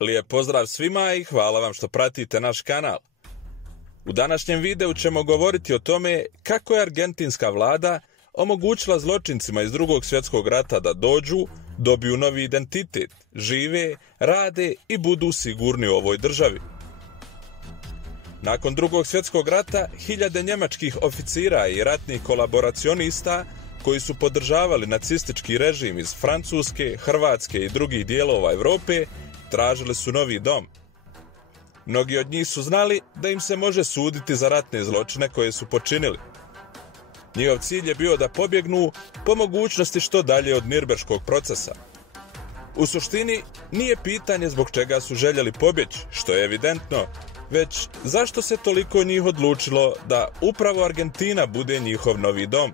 Lijep pozdrav svima i hvala vam što pratite naš kanal. U današnjem videu ćemo govoriti o tome kako je argentinska vlada omogućila zločincima iz Drugog svjetskog rata da dođu, dobiju novi identitet, žive, rade i budu sigurni u ovoj državi. Nakon Drugog svjetskog rata, hiljade njemačkih oficira i ratnih kolaboracionista koji su podržavali nacistički režim iz Francuske, Hrvatske i drugih dijelova Europe, tražili su novi dom. Mnogi od njih su znali da im se može suditi za ratne zločine koje su počinili. Njihov cilj je bio da pobjegnu po mogućnosti što dalje od Nirnberškog procesa. U suštini, nije pitanje zbog čega su željeli pobjeći, što je evidentno, već zašto se toliko njih odlučilo da upravo Argentina bude njihov novi dom.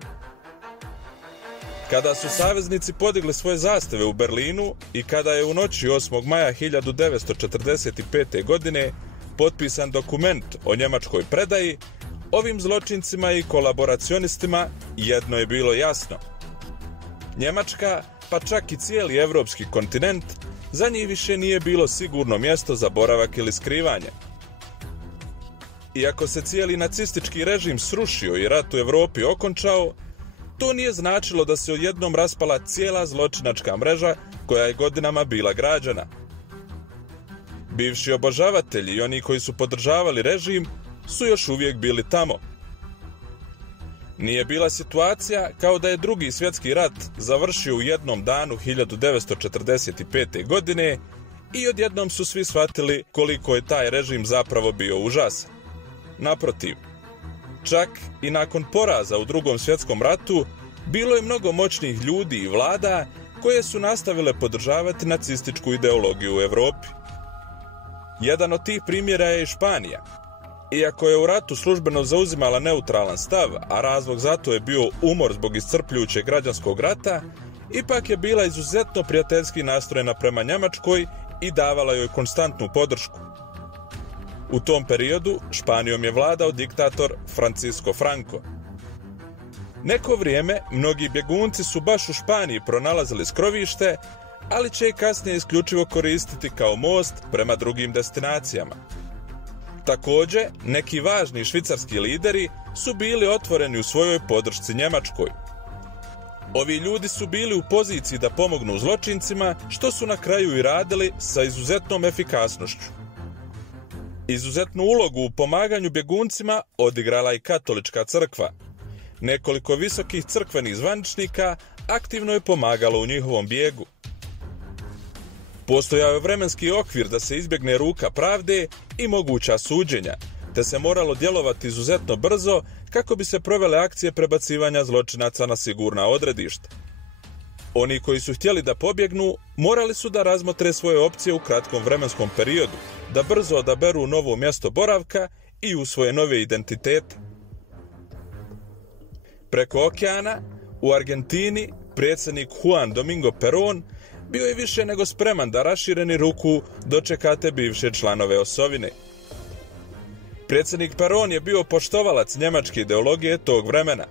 Kada su saveznici podigli svoje zastave u Berlinu i kada je u noći 8. maja 1945. godine potpisan dokument o njemačkoj predaji, ovim zločincima i kolaboracionistima jedno je bilo jasno. Njemačka, pa čak i cijeli evropski kontinent, za njih više nije bilo sigurno mjesto za boravak ili skrivanje. Iako se cijeli nacistički režim srušio i rat u Europi okončao, to nije značilo da se odjednom raspala cijela zločinačka mreža koja je godinama bila građana. Bivši obožavatelji i oni koji su podržavali režim su još uvijek bili tamo. Nije bila situacija kao da je Drugi svjetski rat završio u jednom danu 1945. godine i odjednom su svi shvatili koliko je taj režim zapravo bio užasan. Naprotiv, čak i nakon poraza u Drugom svjetskom ratu, bilo je mnogo moćnih ljudi i vlada koje su nastavile podržavati nacističku ideologiju u Europi. Jedan od tih primjera je i Španija. Iako je u ratu službeno zauzimala neutralan stav, a razlog zato je bio umor zbog iscrpljujućeg građanskog rata, ipak je bila izuzetno prijateljski nastrojena prema Njemačkoj i davala joj konstantnu podršku. U tom periodu Španijom je vladao diktator Francisco Franco. Neko vrijeme mnogi bjegunci su baš u Španiji pronalazili skrovište, ali će je kasnije isključivo koristiti kao most prema drugim destinacijama. Također, neki važni švicarski lideri su bili otvoreni u svojoj podršci Njemačkoj. Ovi ljudi su bili u poziciji da pomognu zločincima, što su na kraju i radili sa izuzetnom efikasnošću. Izuzetnu ulogu u pomaganju bjeguncima odigrala i katolička crkva. Nekoliko visokih crkvenih zvaničnika aktivno je pomagalo u njihovom bijegu. Postojao je vremenski okvir da se izbjegne ruka pravde i moguća suđenja, te se moralo djelovati izuzetno brzo kako bi se provele akcije prebacivanja zločinaca na sigurna odredišta. Oni koji su htjeli da pobjegnu, morali su da razmotre svoje opcije u kratkom vremenskom periodu, da brzo odaberu novo mjesto boravka i usvoje nove identitete. Preko okeana, u Argentini, predsjednik Juan Domingo Perón bio je više nego spreman da rašireni ruku dočekate bivše članove osovine. Predsjednik Perón je bio poštovalac njemačke ideologije tog vremena.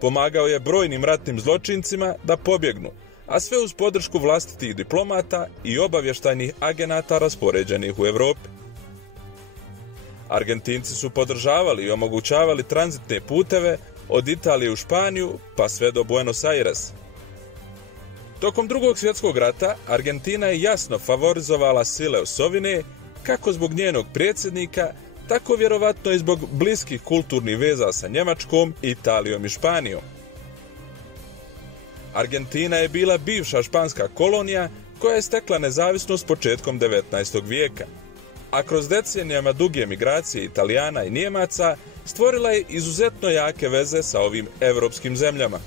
Pomagao je brojnim ratnim zločincima da pobjegnu, a sve uz podršku vlastitih diplomata i obavještajnih agenata raspoređenih u Europi. Argentinci su podržavali i omogućavali tranzitne puteve od Italije u Španiju pa sve do Buenos Airesa. Tokom Drugog svjetskog rata Argentina je jasno favorizovala sile osovine, kako zbog njenog predsjednika, tako vjerovatno i zbog bliskih kulturnih veza sa Njemačkom, Italijom i Španijom. Argentina je bila bivša španska kolonija koja je stekla nezavisnost početkom 19. vijeka, a kroz decenijama duge migracije Italijana i Nijemaca stvorila je izuzetno jake veze sa ovim evropskim zemljama.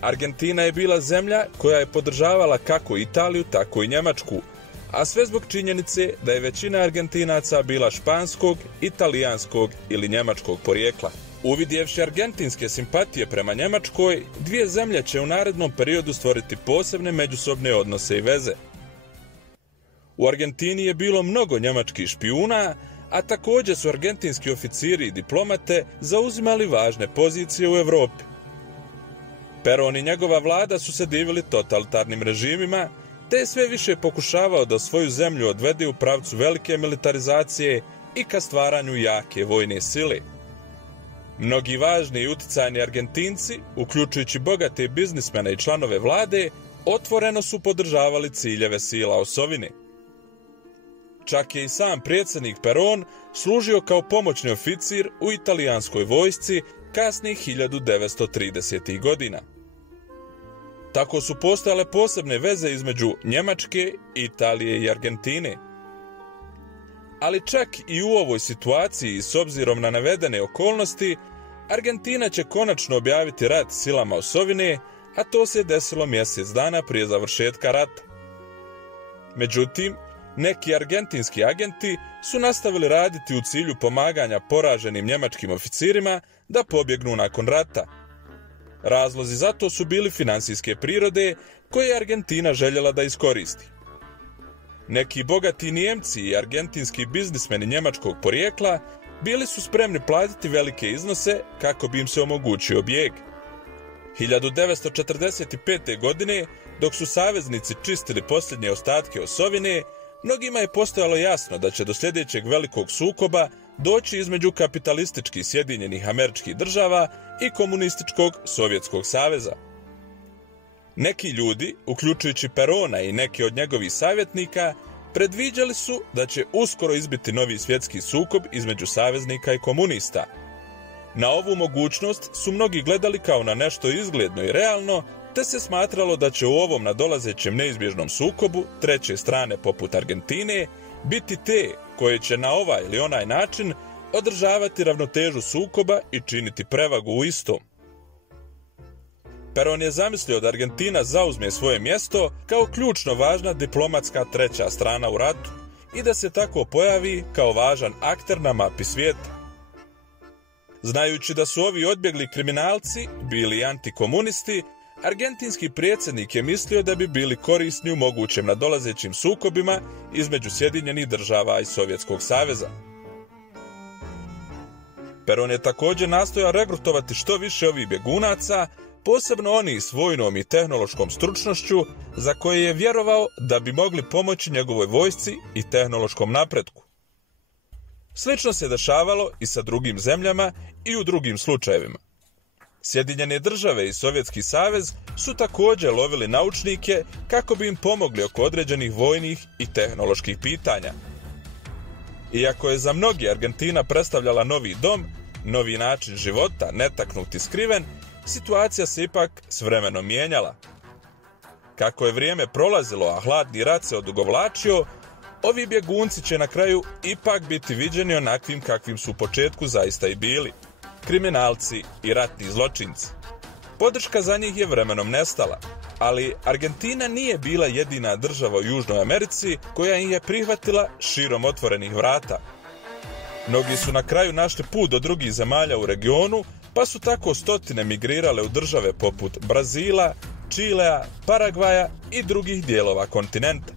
Argentina je bila zemlja koja je podržavala kako Italiju, tako i Njemačku, a sve zbog činjenice da je većina Argentinaca bila španskog, italijanskog ili njemačkog porijekla. Uvidjevši argentinske simpatije prema Njemačkoj, dvije zemlje će u narednom periodu stvoriti posebne međusobne odnose i veze. U Argentini je bilo mnogo njemačkih špijuna, a također su argentinski oficiri i diplomate zauzimali važne pozicije u Europi. Perón i njegova vlada su se divili totalitarnim režimima te je sve više pokušavao da svoju zemlju odvede u pravcu velike militarizacije i ka stvaranju jake vojne sile. Mnogi važni i uticajni Argentinci, uključujući bogate biznismene i članove vlade, otvoreno su podržavali ciljeve sila osovine. Čak je i sam predsjednik Perón služio kao pomoćni oficir u italijanskoj vojsci kasnih 1930. godina. Tako su postojale posebne veze između Njemačke, Italije i Argentine. Ali čak i u ovoj situaciji, s obzirom na navedene okolnosti, Argentina će konačno objaviti rat silama osovine, a to se desilo mjesec dana prije završetka rata. Međutim, neki argentinski agenti su nastavili raditi u cilju pomaganja poraženim njemačkim oficirima da pobjegnu nakon rata. Razlozi za to su bili finansijske prirode koje je Argentina željela da iskoristi. Neki bogati Nijemci i argentinski biznismeni njemačkog porijekla bili su spremni platiti velike iznose kako bi im se omogućio bijeg. 1945. godine, dok su saveznici čistili posljednje ostatke osovine, mnogima je postojalo jasno da će do sljedećeg velikog sukoba doći između kapitalističkih Sjedinjenih Američkih Država i komunističkog Sovjetskog saveza. Neki ljudi, uključujući Perona i neke od njegovih savjetnika, predviđali su da će uskoro izbiti novi svjetski sukob između saveznika i komunista. Na ovu mogućnost su mnogi gledali kao na nešto izgledno i realno, te se smatralo da će u ovom nadolazećem neizbježnom sukobu treće strane poput Argentine biti te koje će na ovaj ili onaj način održavati ravnotežu sukoba i činiti prevagu u istom. Perón je zamislio da Argentina zauzme svoje mjesto kao ključno važna diplomatska treća strana u ratu i da se tako pojavi kao važan akter na mapi svijeta. Znajući da su ovi odbjegli kriminalci bili antikomunisti, argentinski predsjednik je mislio da bi bili korisni u mogućem nadolazećim sukobima između Sjedinjenih Država i Sovjetskog saveza. Perón je također nastojao regrutovati što više ovih bjegunaca, posebno oni s vojnom i tehnološkom stručnošću za koje je vjerovao da bi mogli pomoći njegovoj vojsci i tehnološkom napretku. Slično se dešavalo i sa drugim zemljama i u drugim slučajevima. Sjedinjene Države i Sovjetski savez su također lovili naučnike kako bi im pomogli oko određenih vojnih i tehnoloških pitanja. Iako je za mnogi Argentina predstavljala novi dom, novi način života, netaknut i skriven, situacija se ipak s vremenom mijenjala. Kako je vrijeme prolazilo, a hladni rat se odugovlačio, ovi bjegunci će na kraju ipak biti viđeni onakvim kakvim su u početku zaista i bili. Kriminalci i ratni zločinci. Podrška za njih je vremenom nestala, ali Argentina nije bila jedina država u Južnoj Americi koja ih je prihvatila širom otvorenih vrata. Mnogi su na kraju našli put do drugih zemalja u regionu, pa su tako stotine migrirale u države poput Brazila, Čilea, Paragvaja i drugih dijelova kontinenta.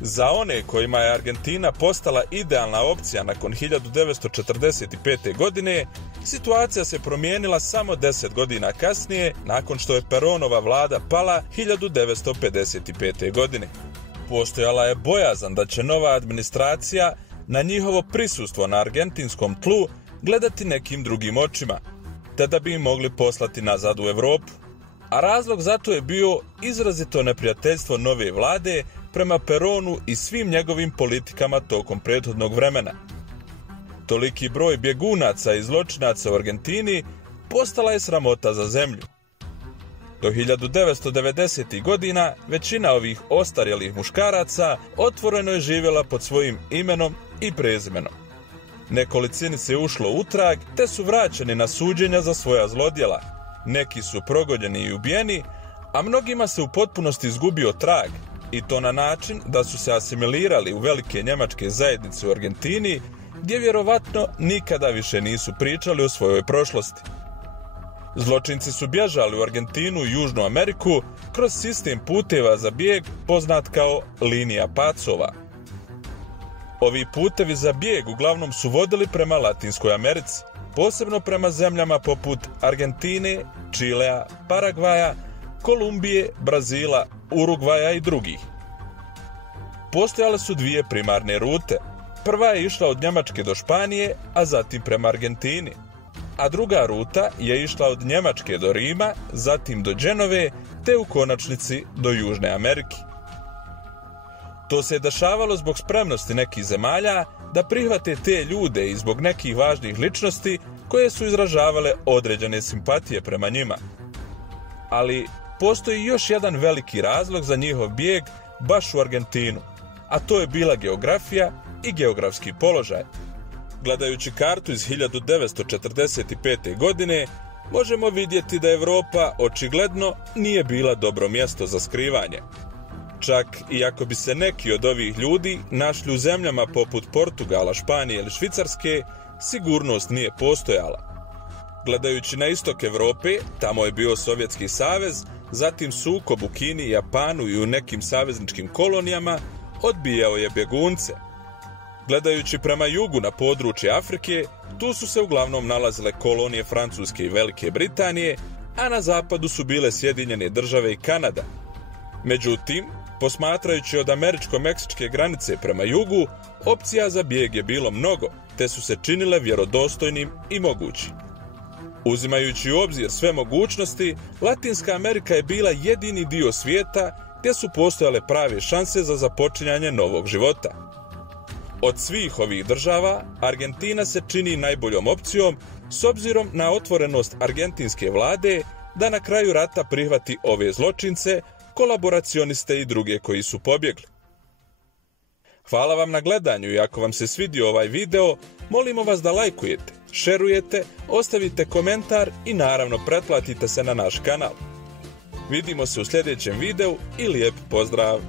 Za one kojima je Argentina postala idealna opcija nakon 1945. godine, situacija se promijenila samo 10 godina kasnije, nakon što je Peronova vlada pala 1955. godine. Postojala je bojazan da će nova administracija na njihovo prisustvo na argentinskom tlu gledati nekim drugim očima, te da bi im mogli poslati nazad u Europu. A razlog za to je bio izrazito neprijateljstvo nove vlade prema Peronu i svim njegovim politikama tokom prethodnog vremena. Toliki broj bjegunaca i zločinaca u Argentini postala je sramota za zemlju. Do 1990. godina većina ovih ostarjelih muškaraca otvoreno je živjela pod svojim imenom i prezimenom. Nekolicini se ušlo u trag, te su vraćeni na suđenja za svoja zlodjela. Neki su progonjeni i ubijeni, a mnogima se u potpunosti izgubio trag, i to na način da su se asimilirali u velike njemačke zajednice u Argentini, gdje vjerovatno nikada više nisu pričali o svojoj prošlosti. Zločinci su bježali u Argentinu i Južnu Ameriku kroz sistem puteva za bijeg poznat kao linija pacova. Ovi putevi za bijeg uglavnom su vodili prema Latinskoj Americi, posebno prema zemljama poput Argentine, Čilea, Paragvaja, Kolumbije, Brazila, Urugvaja i drugih. Postojale su dvije primarne rute. Prva je išla od Njemačke do Španije, a zatim prema Argentini. A druga ruta je išla od Njemačke do Rima, zatim do Dženove, te u konačnici do Južne Amerike. To se je dešavalo zbog spremnosti nekih zemalja da prihvate te ljude i zbog nekih važnih ličnosti koje su izražavale određene simpatije prema njima. Ali postoji još jedan veliki razlog za njihov bijeg baš u Argentinu, a to je bila geografija i geografski položaj. Gledajući kartu iz 1945. godine, možemo vidjeti da Evropa očigledno nije bila dobro mjesto za skrivanje. Čak i ako bi se neki od ovih ljudi našli u zemljama poput Portugala, Španije ili Švicarske, sigurnost nije postojala. Gledajući na istok Evrope, tamo je bio Sovjetski savez, zatim sukob u Kini, Japanu i u nekim savezničkim kolonijama, odbijao je bjegunce. Gledajući prema jugu na područje Afrike, tu su se uglavnom nalazile kolonije Francuske i Velike Britanije, a na zapadu su bile Sjedinjene Države i Kanada. Međutim, posmatrajući od američko-meksičke granice prema jugu, opcija za bijeg je bilo mnogo, te su se činile vjerodostojnim i mogućim. Uzimajući u obzir sve mogućnosti, Latinska Amerika je bila jedini dio svijeta gdje su postojale prave šanse za započinjanje novog života. Od svih ovih država, Argentina se čini najboljom opcijom s obzirom na otvorenost argentinske vlade da na kraju rata prihvati ove zločince, kolaboracioniste i druge koji su pobjegli. Hvala vam na gledanju i ako vam se svidio ovaj video, molimo vas da lajkujete, šerujete, ostavite komentar i naravno pretplatite se na naš kanal. Vidimo se u sljedećem videu i lijep pozdrav!